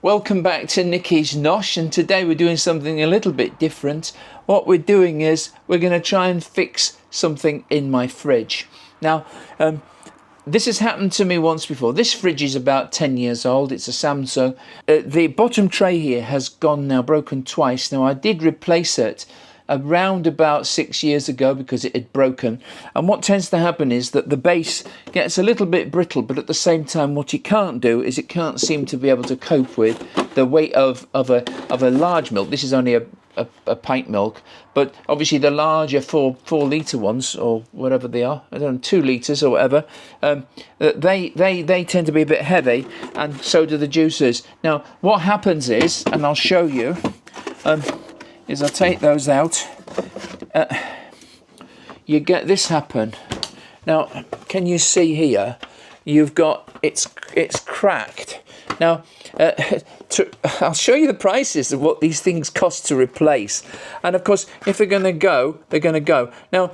Welcome back to Nikki's Nosh, and today we're doing something a little bit different. What we're doing is we're going to try and fix something in my fridge. Now, this has happened to me once before. This fridge is about 10 years old. It's a Samsung. The bottom tray here has broken twice. Now, I did replace it around about 6 years ago because it had broken, and what tends to happen is that the base gets a little bit brittle, but at the same time what it can't do is it can't seem to be able to cope with the weight of a large milk. This is only a pint milk, but obviously the larger 4 litre ones, or whatever they are, I don't know, 2 litres or whatever, they tend to be a bit heavy, and so do the juicers. Now what happens is, and I'll show you, is I take those out, you get this happen. Now, can you see here? You've got, it's cracked. Now, I'll show you the prices of what these things cost to replace. And of course, if they're going to go, they're going to go. Now,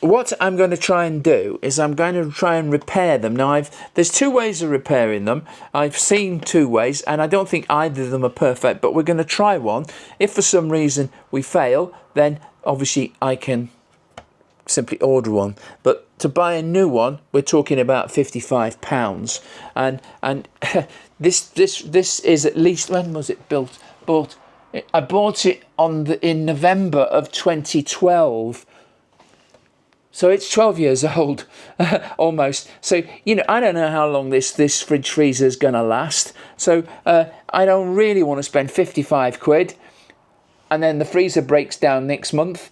what I'm going to try and do is I'm going to try and repair them. Now, there's 2 ways of repairing them. I've seen 2 ways, and I don't think either of them are perfect, but we're going to try one. If for some reason we fail, then obviously I can simply order one. But to buy a new one, we're talking about £55. And this is at least, when was it built? I bought it in November of 2012. So it's 12 years old, almost. So, you know, I don't know how long this fridge freezer is going to last. So I don't really want to spend 55 quid, and then the freezer breaks down next month,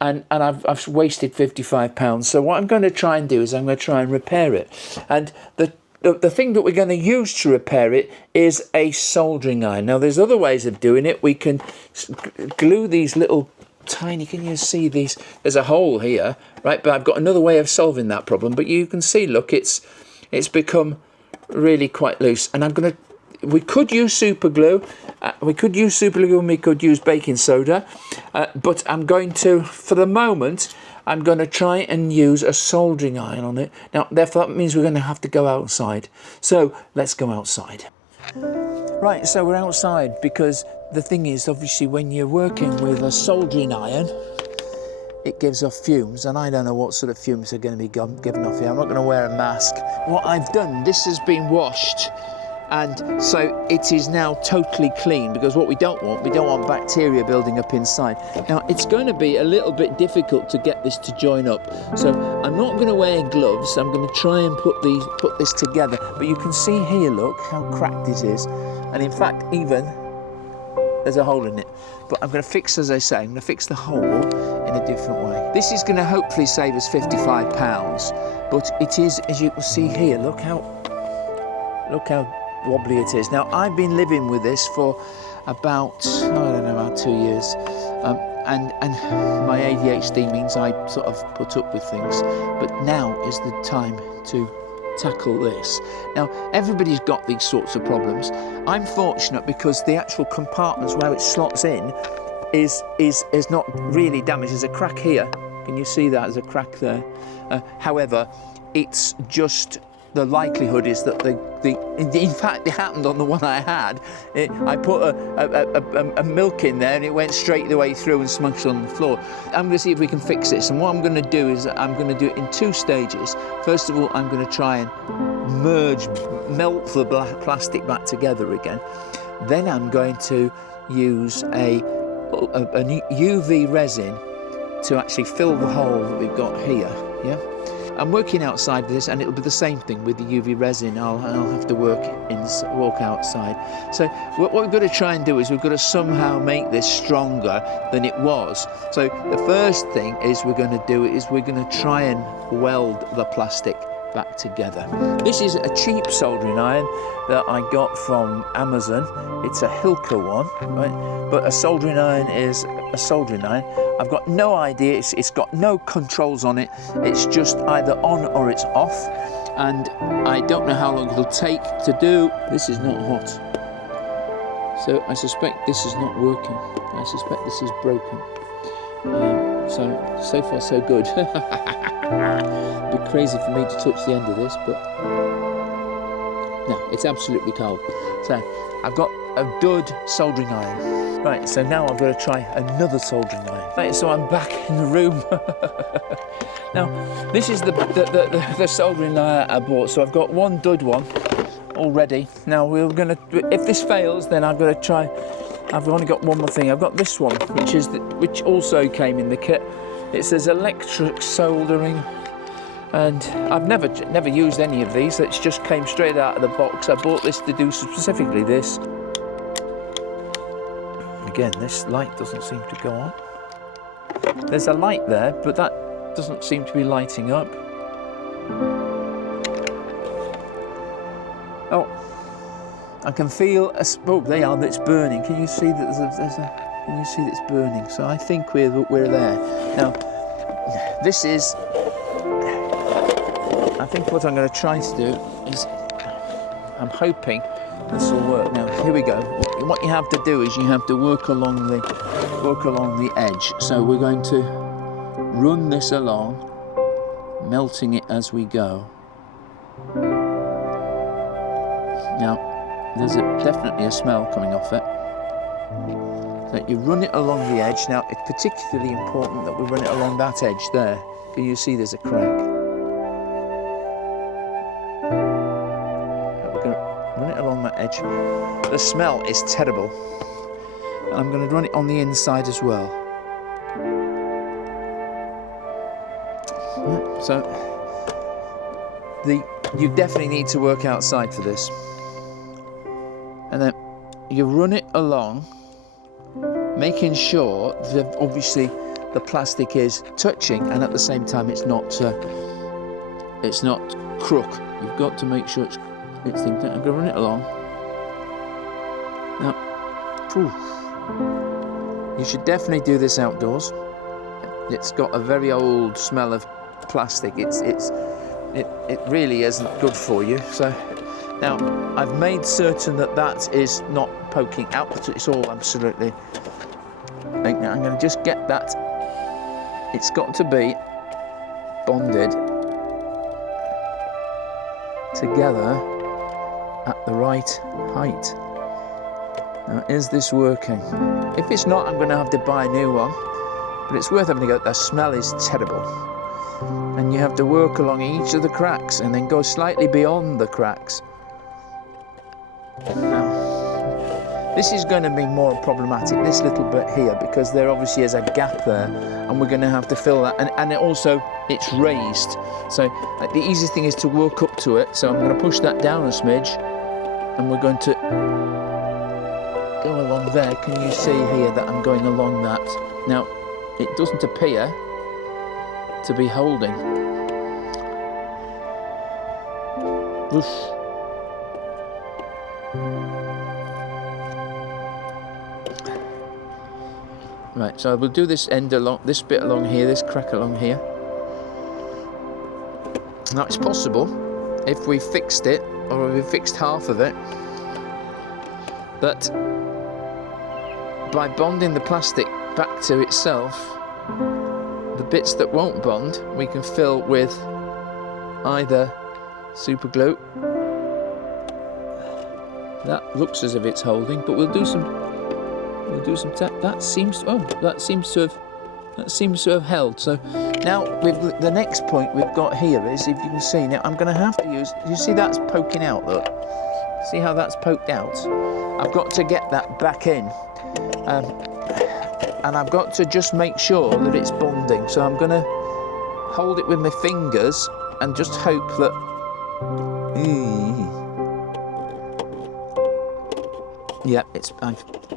and I've wasted £55. So what I'm going to try and do is I'm going to try and repair it. And the thing that we're going to use to repair it is a soldering iron. Now, there's other ways of doing it. We can glue these little tiny, can you see these? There's a hole here, right? But I've got another way of solving that problem. But you can see, look, it's become really quite loose. And we could use super glue. We could use super glue, and we could use baking soda. But I'm going to, for the moment, I'm going to try and use a soldering iron on it. Now, therefore, that means we're going to have to go outside. So let's go outside. Right, so we're outside because the thing is, obviously, when you're working with a soldering iron, it gives off fumes, and I don't know what sort of fumes are going to be given off here. I'm not going to wear a mask. What I've done, this has been washed, and so it is now totally clean, because what we don't want bacteria building up inside. Now, it's going to be a little bit difficult to get this to join up, so I'm not going to wear gloves. I'm going to try and put this together, but you can see here, look how cracked it is, and in fact, even there's a hole in it. But I'm going to fix, as I say, I'm going to fix the hole in a different way. This is going to hopefully save us £55, but it is, as you can see here, look how wobbly it is. Now, I've been living with this for about, I don't know, about 2 years. And my ADHD means I sort of put up with things. But now is the time to tackle this. Now, everybody's got these sorts of problems. I'm fortunate because the actual compartments where it slots in is not really damaged. There's a crack here. Can you see that? There's a crack there. However, it's just, the likelihood is that in fact, it happened on the one I had. I put a milk in there and it went straight the way through and smushed on the floor. I'm going to see if we can fix this, and what I'm going to do is I'm going to do it in 2 stages. First of all, I'm going to try and melt the plastic back together again. Then I'm going to use a UV resin to actually fill the hole that we've got here. Yeah. I'm working outside with this, and it'll be the same thing with the UV resin. I'll have to walk outside. So what we've got to try and do is we've got to somehow make this stronger than it was. So the first thing we're going to try and weld the plastic back together. This is a cheap soldering iron that I got from Amazon. It's a Hilker one, right? But a soldering iron is a soldering iron. I've got no idea, it's got no controls on it. It's just either on or it's off. And I don't know how long it'll take to do. This is not hot. So I suspect this is not working. I suspect this is broken. So far so good. It'd be crazy for me to touch the end of this, but No, it's absolutely cold. So I've got a dud soldering iron. Right, so now I've got to try another soldering iron. Right, so I'm back in the room. Now, this is the soldering iron I bought. So I've got one dud one already. Now we're gonna, if this fails, then I've got to try. I've only got one more thing. I've got this one, which also came in the kit. It says electric soldering, and I've never used any of these. It just came straight out of the box. I bought this to do specifically this. Again, this light doesn't seem to go on. There's a light there, but that doesn't seem to be lighting up. Oh, I can feel a, oh, they are, it's burning. Can you see that can you see that it's burning? So I think we're there. Now, this is, I think what I'm going to try to do is, I'm hoping this will work. Now, here we go. What you have to do is you have to work along the edge. So we're going to run this along, melting it as we go. Now, there's definitely a smell coming off it. So you run it along the edge. Now, it's particularly important that we run it along that edge there. Can you see there's a crack? So we're going to run it along that edge. The smell is terrible. And I'm going to run it on the inside as well. So, you definitely need to work outside for this. And then you run it along, making sure that obviously the plastic is touching, and at the same time it's not crook. You've got to make sure it's thinking. I'm going to run it along. Now, you should definitely do this outdoors. It's got a very old smell of plastic. It really isn't good for you. So now I've made certain that is not poking out, but it's all absolutely. Now I'm going to just get that. It's got to be bonded together at the right height. Now, is this working? If it's not, I'm going to have to buy a new one. But it's worth having a go. The smell is terrible. And you have to work along each of the cracks and then go slightly beyond the cracks. Now, this is going to be more problematic, this little bit here, because there obviously is a gap there, and we're going to have to fill that. And it's raised. So the easiest thing is to work up to it. So I'm going to push that down a smidge, and we're going to go along there. Can you see here that I'm going along that? Now, it doesn't appear to be holding. Oof. Right, so we'll do this end along, this bit along here, this crack along here. Now, it's possible, if we fixed it, or if we fixed half of it, that by bonding the plastic back to itself, the bits that won't bond we can fill with either super glue. That looks as if it's holding, but we'll do some that seems to have held. So now the next point we've got here is, if you can see, now I'm going to have to use, you see that's poking out, look, see how that's poked out? I've got to get that back in. And I've got to just make sure that it's bonding. So I'm going to hold it with my fingers and just hope that. Yeah,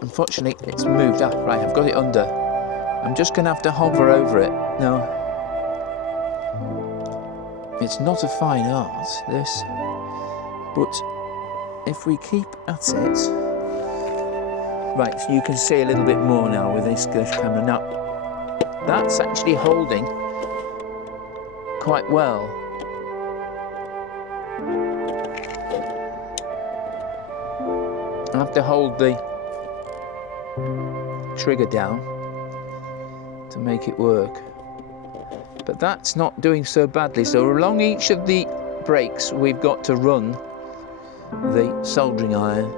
unfortunately it's moved up. Right, I've got it under. I'm just going to have to hover over it. Now, it's not a fine art, this, but if we keep at it. Right, so you can see a little bit more now with this camera. Now, that's actually holding quite well. I have to hold the trigger down to make it work. But that's not doing so badly. So along each of the brakes we've got to run the soldering iron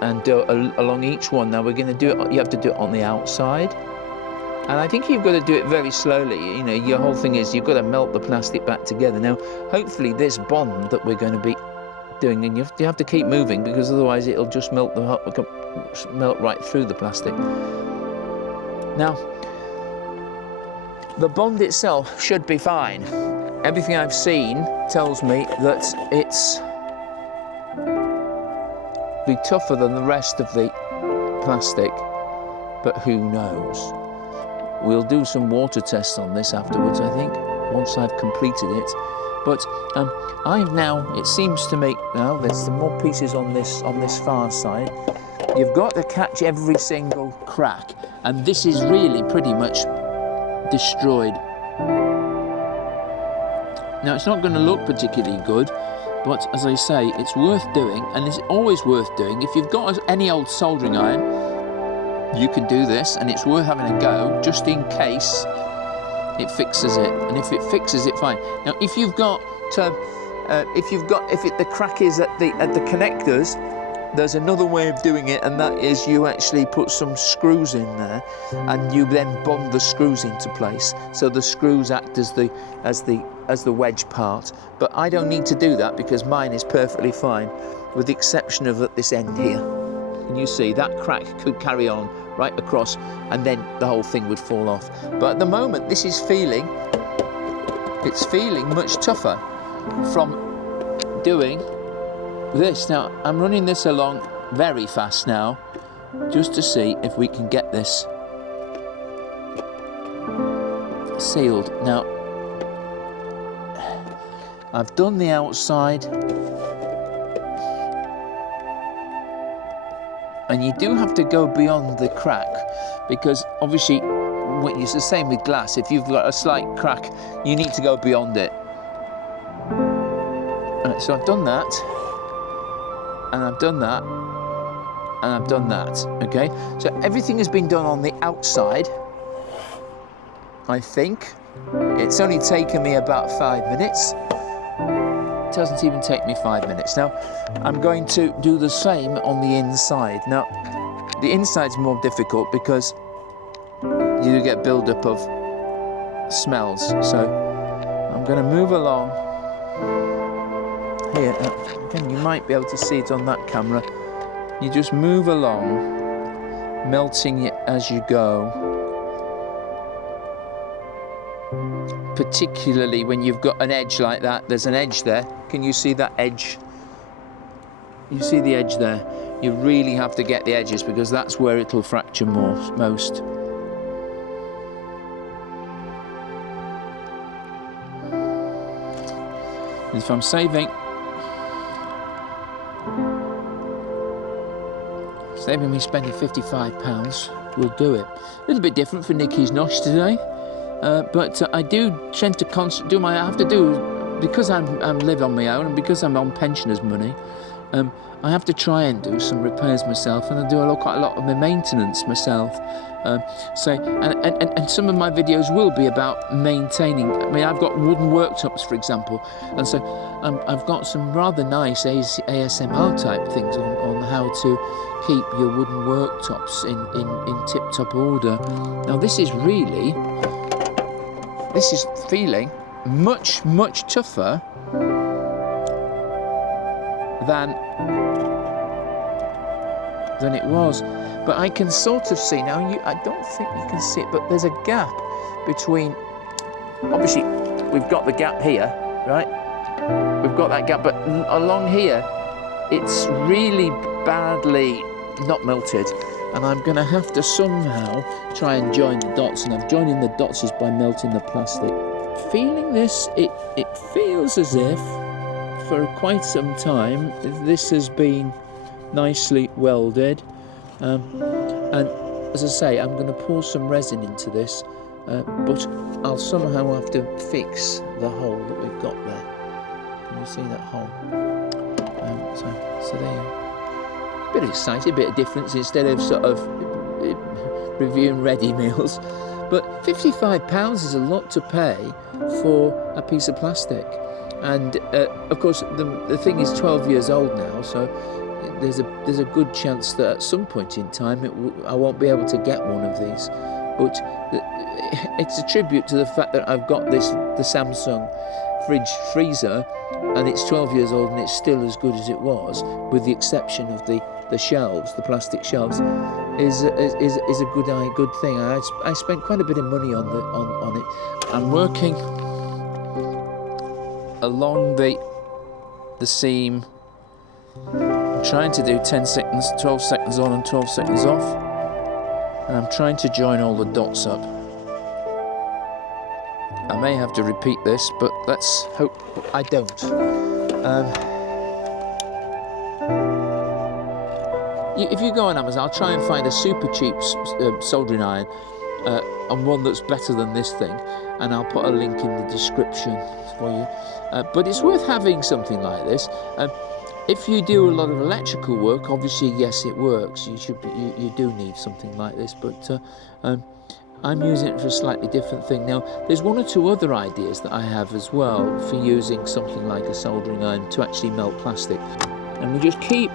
and do it along each one. Now we're going to do it, you have to do it on the outside, and I think you've got to do it very slowly. You know, your whole thing is you've got to melt the plastic back together. Now hopefully this bond that we're going to be doing, and you have to keep moving because otherwise it'll just melt right through the plastic. Now the bond itself should be fine. Everything I've seen tells me that it's be tougher than the rest of the plastic, but who knows? We'll do some water tests on this afterwards, I think, once I've completed it. But I've now, it seems to me, now there's some more pieces on this far side. You've got to catch every single crack, and this is really pretty much destroyed. Now it's not going to look particularly good, but as I say, it's worth doing, and it's always worth doing. If you've got any old soldering iron, you can do this, and it's worth having a go just in case it fixes it. And if it fixes it, fine. Now, if you've got, the crack is at the connectors, there's another way of doing it, and that is you actually put some screws in there, and you then bond the screws into place. So the screws act as the wedge part. But I don't need to do that because mine is perfectly fine, with the exception of at this end here. Can you see that crack could carry on right across, and then the whole thing would fall off. But at the moment, this is feeling much tougher from doing this. Now I'm running this along very fast now, just to see if we can get this sealed. Now I've done the outside, and you do have to go beyond the crack, because obviously it's the same with glass. If you've got a slight crack, you need to go beyond it. Right, so I've done that, and I've done that, and I've done that. Okay, so everything has been done on the outside. I think it's only taken me about 5 minutes. It doesn't even take me 5 minutes. Now I'm going to do the same on the inside. Now the inside's more difficult because you get build-up of smells. So I'm going to move along here. Again, you might be able to see it on that camera. You just move along, melting it as you go. Particularly when you've got an edge like that. There's an edge there. Can you see that edge? You see the edge there? You really have to get the edges because that's where it'll fracture most. If I'm saving me spending £55, we'll do it. A little bit different for Nikki's nosh today. But I do tend to because I live on my own, and because I'm on pensioners' money, I have to try and do some repairs myself, and I do quite a lot of my maintenance myself. And some of my videos will be about maintaining. I mean, I've got wooden worktops, for example, and so I've got some rather nice ASMR type things on how to keep your wooden worktops in tip-top order. Now this is feeling much tougher than it was, but I can sort of see now. I don't think you can see it, but there's a gap between. Obviously, we've got the gap here, right? We've got that gap, but along here, it's really badly not melted. And I'm going to have to somehow try and join the dots, and I've joined in the dots is by melting the plastic. Feeling this, it feels as if for quite some time this has been nicely welded, and as I say, I'm going to pour some resin into this, but I'll somehow have to fix the hole that we've got there. Can you see that hole? So there you go. Bit excited, bit of difference instead of sort of reviewing ready meals. But £55 is a lot to pay for a piece of plastic. And of course the thing is 12 years old now, so there's a good chance that at some point in time I won't be able to get one of these. But it's a tribute to the fact that I've got the Samsung freezer, and it's 12 years old and it's still as good as it was, with the exception of the shelves, the plastic shelves, is a good thing. I spent quite a bit of money on it. I'm working along the seam. I'm trying to do 10 seconds, 12 seconds on and 12 seconds off, and I'm trying to join all the dots up. I may have to repeat this, but let's hope I don't. If you go on Amazon, I'll try and find a super cheap soldering iron, and one that's better than this thing, and I'll put a link in the description for you. But it's worth having something like this. If you do a lot of electrical work, obviously yes, it works. You do need something like this, but I'm using it for a slightly different thing. Now, there's one or two other ideas that I have as well for using something like a soldering iron to actually melt plastic. And we just keep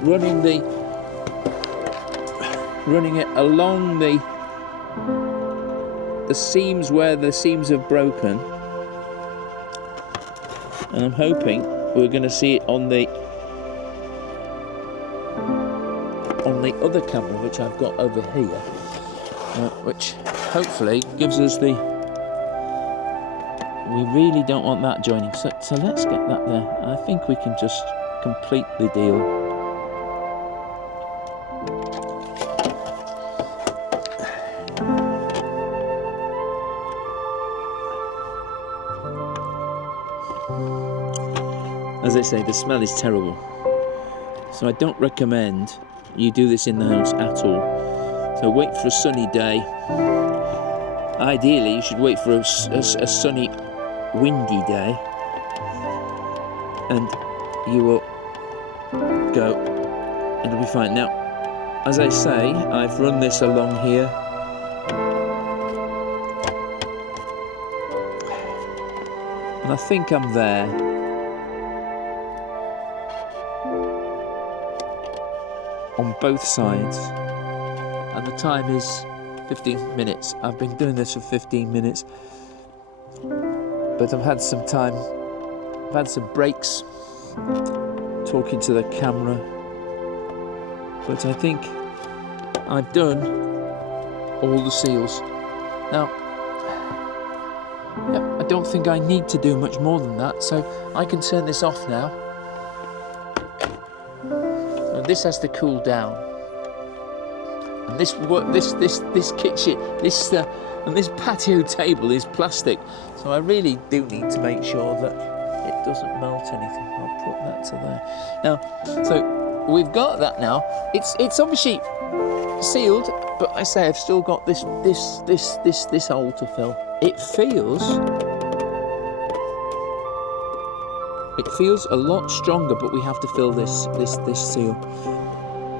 running it along the seams where the seams have broken. And I'm hoping we're going to see it on the other camera, which I've got over here, which hopefully gives us the. We really don't want that joining, so let's get that there. I think we can just complete the deal. As I say, the smell is terrible, so I don't recommend you do this in the house at all. So wait for a sunny day. Ideally, you should wait for a sunny, windy day, and you will go. It'll be fine. Now, as I say, I've run this along here. And I think I'm there. On both sides, and the time is 15 minutes. I've been doing this for 15 minutes, but I've had some time. I've had some breaks talking to the camera, but I think I've done all the seals. Now, I don't think I need to do much more than that, so I can turn this off now. This has to cool down, and this kitchen, and this patio table is plastic, so I really do need to make sure that it doesn't melt anything. I'll put that to there. Now, so we've got that now. It's obviously sealed, but I say I've still got this hole to fill. It feels a lot stronger, but we have to fill this seal.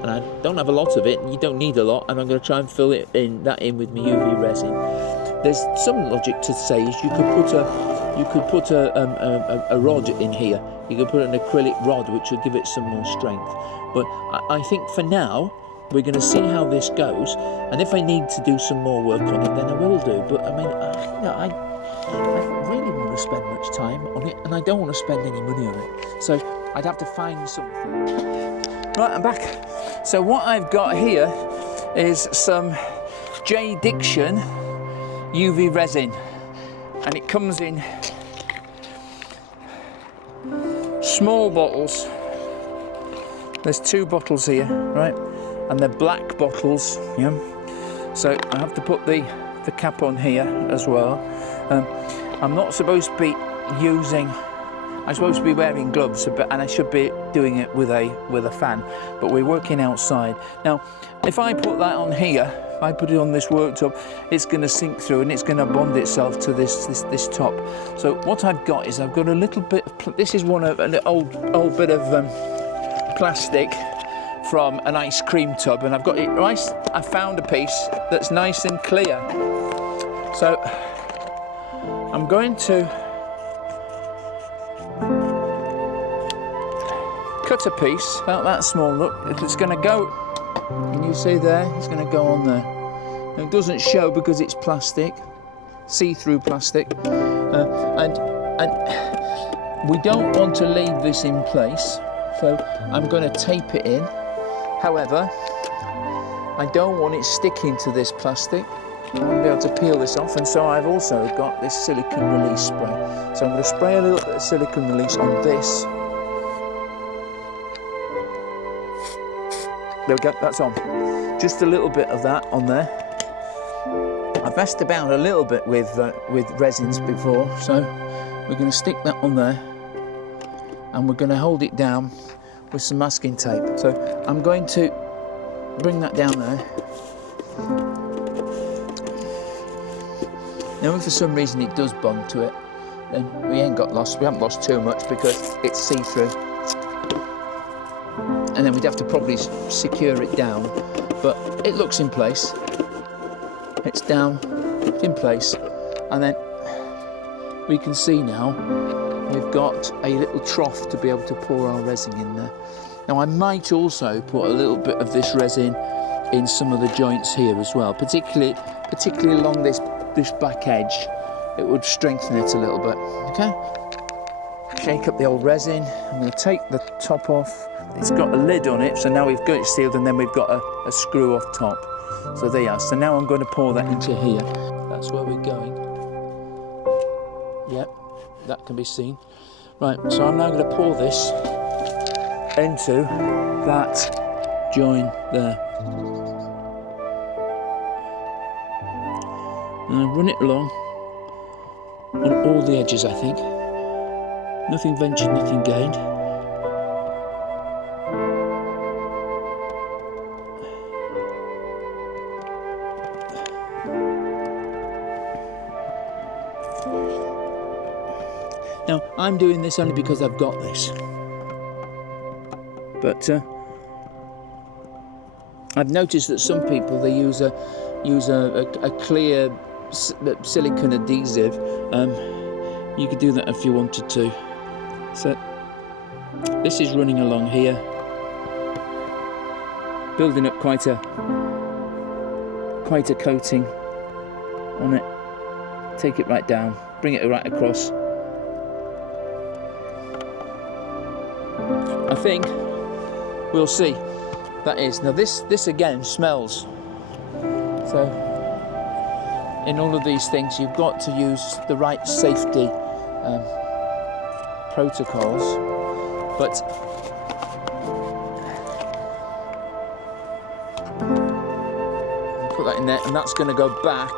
And I don't have a lot of it, and you don't need a lot, and I'm going to try and fill it in with my UV resin. There's some logic to say is you could put a rod in here. You could put an acrylic rod, which will give it some more strength. But I think for now, we're going to see how this goes, and if I need to do some more work on it, then I will do. But I mean, I really want to spend much time on it, and I don't want to spend any money on it, so I'd have to find something. Right, I'm back. So what I've got here is some J. Diction UV resin, and it comes in small bottles. There's 2 bottles here, right, and they're black bottles, yeah. So I have to put the cap on here as well. I'm not supposed to be I'm supposed to be wearing gloves, and I should be doing it with a fan, but we're working outside. Now, if I put that on here, if I put it on this worktop, it's going to sink through and it's going to bond itself to this top. So what I've got is I've got a little bit of, this is an old bit of plastic from an ice cream tub, and I've got it nice. I found a piece that's nice and clear. So I'm going to cut a piece about that small. Look, it's going to go. Can you see there? It's going to go on there. Now, it doesn't show because it's plastic, see-through plastic, and we don't want to leave this in place. So I'm going to tape it in. However, I don't want it sticking to this plastic. I want to be able to peel this off, and so I've also got this silicone release spray. So I'm going to spray a little bit of silicone release on this. There we go, that's on. Just a little bit of that on there. I've messed about a little bit with resins before, so we're going to stick that on there, and we're going to hold it down with some masking tape. So I'm going to bring that down there. Now, if for some reason it does bond to it, then we haven't lost too much because it's see-through. And then we'd have to probably secure it down, but it looks in place. It's down, it's in place, and then we can see now we've got a little trough to be able to pour our resin in there. Now, I might also put a little bit of this resin in some of the joints here as well, particularly along this back edge. It would strengthen it a little bit. Okay, shake up the old resin. I'm going to take the top off. It's got a lid on it, so now we've got it sealed, and then we've got a screw off top. So there you are. So now I'm going to pour that into here. That's where we're going. Yep, that can be seen. Right, so I'm now going to pour this into that join there. And I run it along on all the edges, I think. Nothing ventured, nothing gained. Now, I'm doing this only because I've got this. But I've noticed that some people, they use a clear silicone adhesive. You could do that if you wanted to. So this is running along here, building up quite a coating on it. Take it right down, bring it right across. I think we'll see. That is, now this again smells. So in all of these things, you've got to use the right safety protocols. But put that in there, and that's going to go back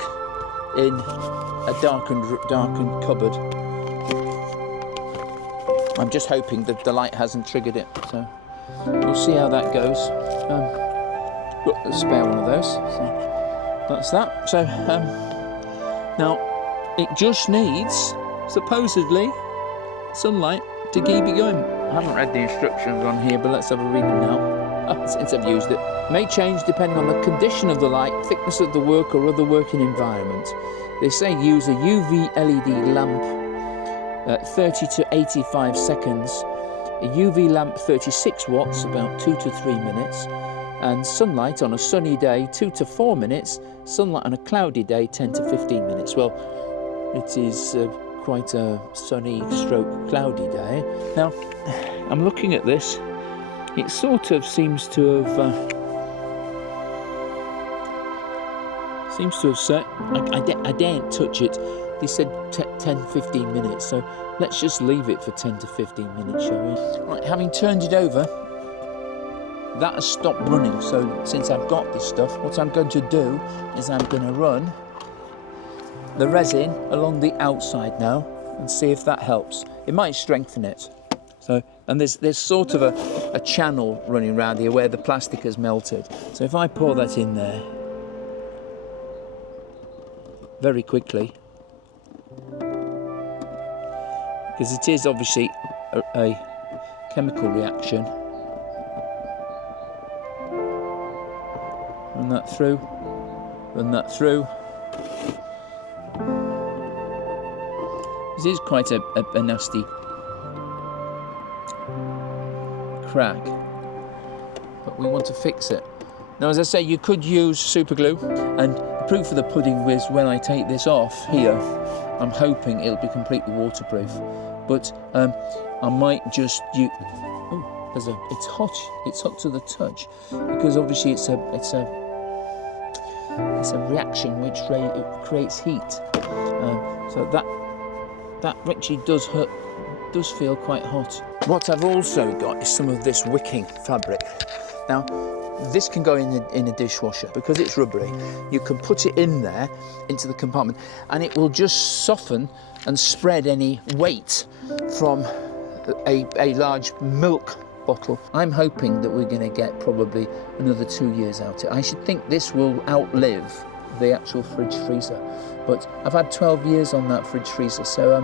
in a darkened cupboard. I'm just hoping that the light hasn't triggered it, so we'll see how that goes. Got the spare one of those, so that's that. So now it just needs, supposedly, sunlight to keep it going. I haven't read the instructions on here, but let's have a reading now. Since I've used it. May change depending on the condition of the light, thickness of the work, or other working environment. They say use a UV LED lamp 30 to 85 seconds, a UV lamp 36 watts, about 2 to 3 minutes, and sunlight on a sunny day 2 to 4 minutes, sunlight on a cloudy day 10 to 15 minutes. Well, it is quite a sunny stroke cloudy day. Now, I'm looking at this. It sort of seems to have set. I daren't touch it. They said 10-15 minutes, so let's just leave it for 10 to 15 minutes, shall we? Right, having turned it over, that has stopped running. So since I've got this stuff, what I'm going to do is I'm going to run the resin along the outside now and see if that helps. It might strengthen it. So, and there's sort of a channel running around here where the plastic has melted. So if I pour that in there very quickly, because it is obviously a chemical reaction. Run that through, run that through. This is quite a nasty crack, but we want to fix it. Now, as I say, you could use super glue, and the proof of the pudding is when I take this off here, I'm hoping it'll be completely waterproof. But I might just use. Oh, it's hot. It's hot to the touch because obviously it's a reaction which creates heat. So that actually does hurt. Does feel quite hot. What I've also got is some of this wicking fabric. Now, this can go in a dishwasher because it's rubbery. You can put it in there into the compartment, and it will just soften and spread any weight from a large milk bottle. I'm hoping that we're going to get probably another 2 years out of it. I should think this will outlive the actual fridge freezer, but I've had 12 years on that fridge freezer, so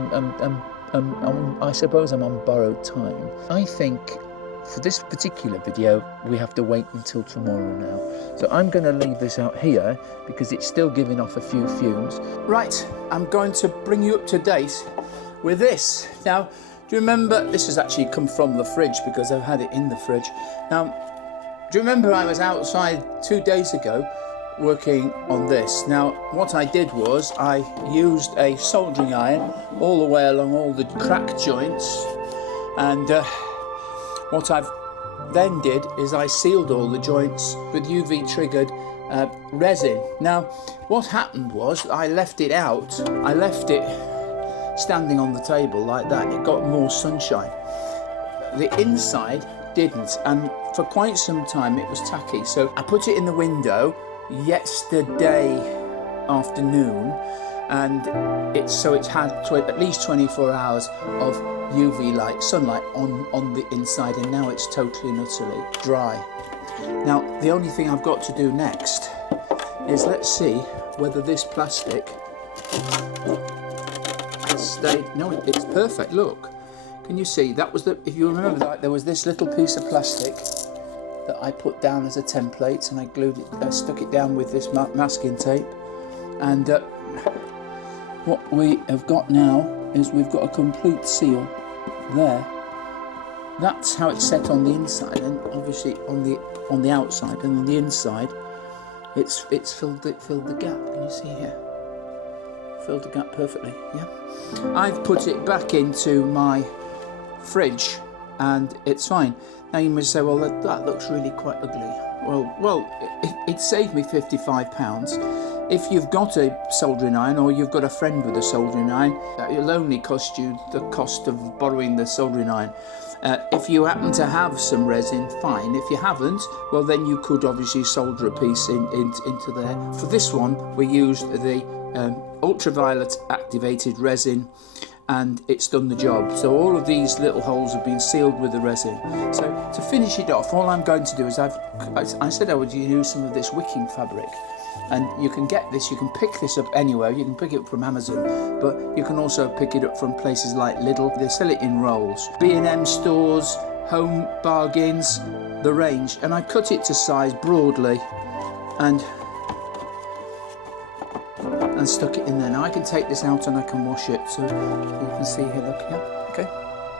I suppose I'm on borrowed time. I think for this particular video we have to wait until tomorrow now, so I'm going to leave this out here because it's still giving off a few fumes. Right, I'm going to bring you up to date with this. Now, do you remember, this has actually come from the fridge because I've had it in the fridge. Now, do you remember I was outside 2 days ago working on this? Now, what I did was I used a soldering iron all the way along all the crack joints, and what I've then did is I sealed all the joints with UV triggered resin. Now, what happened was I left it standing on the table like that. It got more sunshine. The inside didn't, and for quite some time it was tacky. So I put it in the window yesterday afternoon, and it's had at least 24 hours of UV light, sunlight on the inside, and now it's totally and utterly dry. Now, the only thing I've got to do next is let's see whether this plastic has stayed. No, it's perfect. Look, can you see? That was if you remember that, there was this little piece of plastic that I put down as a template, and I glued it, I stuck it down with this masking tape, and what we have got now is we've got a complete seal there. That's how it's set on the inside, and obviously on the outside, and on the inside it's filled the gap. Can you see here? Filled the gap perfectly. Yeah. I've put it back into my fridge and it's fine. Now you must say, well, that looks really quite ugly. Well, it saved me £55. If you've got a soldering iron, or you've got a friend with a soldering iron, it'll only cost you the cost of borrowing the soldering iron. If you happen to have some resin, fine. If you haven't, well, then you could obviously solder a piece into there. For this one, we used the ultraviolet activated resin, and it's done the job. So all of these little holes have been sealed with the resin. So to finish it off, all I'm going to do is I said I would use some of this wicking fabric. And you can get this, you can pick this up anywhere. You can pick it up from Amazon, but you can also pick it up from places like Lidl. They sell it in rolls. B&M stores, Home Bargains, the range. And I cut it to size broadly and stuck it in there. Now I can take this out and I can wash it. So you can see here, look, yeah, okay.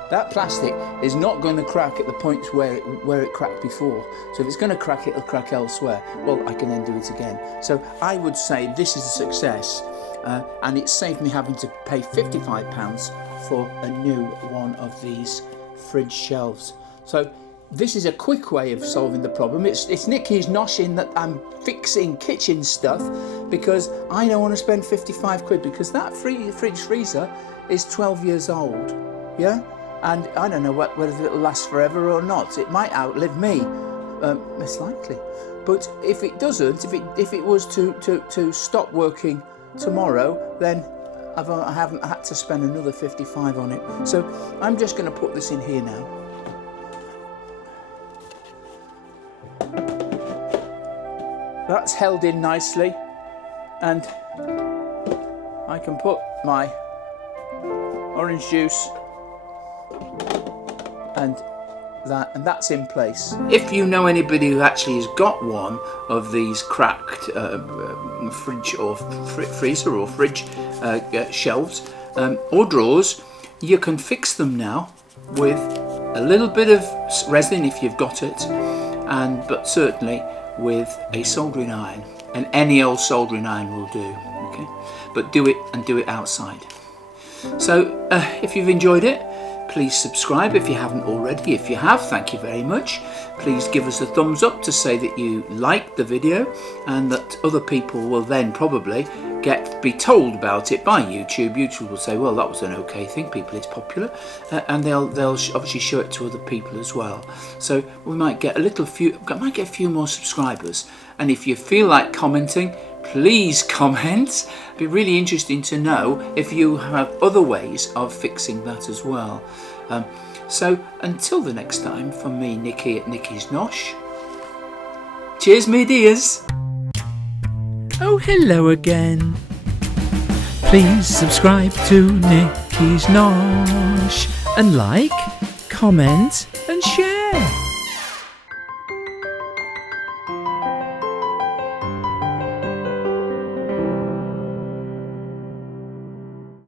That plastic is not going to crack at the points where it cracked before. So if it's going to crack, it'll crack elsewhere. Well, I can then do it again. So I would say this is a success, and it saved me having to pay £55 for a new one of these fridge shelves. So this is a quick way of solving the problem. It's Nikki's noshing that I'm fixing kitchen stuff because I don't want to spend 55 quid because that fridge freezer is 12 years old. Yeah? And I don't know whether it'll last forever or not. It might outlive me, most likely. But if it doesn't, if it was to stop working tomorrow, then I haven't had to spend another 55 on it. So I'm just going to put this in here now. That's held in nicely, and I can put my orange juice and that's in place. If you know anybody who actually has got one of these cracked fridge or freezer or fridge shelves or drawers, you can fix them now with a little bit of resin if you've got it, but certainly with a soldering iron, and any old soldering iron will do. Okay, but do it outside. So if you've enjoyed it, please subscribe if you haven't already. If you have, thank you very much. Please give us a thumbs up to say that you liked the video, and that other people will then probably be told about it by YouTube. YouTube will say, well, that was an okay thing, people, it's popular, and they'll obviously show it to other people as well. So we might get a few more subscribers. And if you feel like commenting, please comment. It'd be really interesting to know if you have other ways of fixing that as well. So until the next time, from me, Nikki at Nikki's Nosh. Cheers, me dears. Oh, hello again. Please subscribe to Nikki's Nosh and like, comment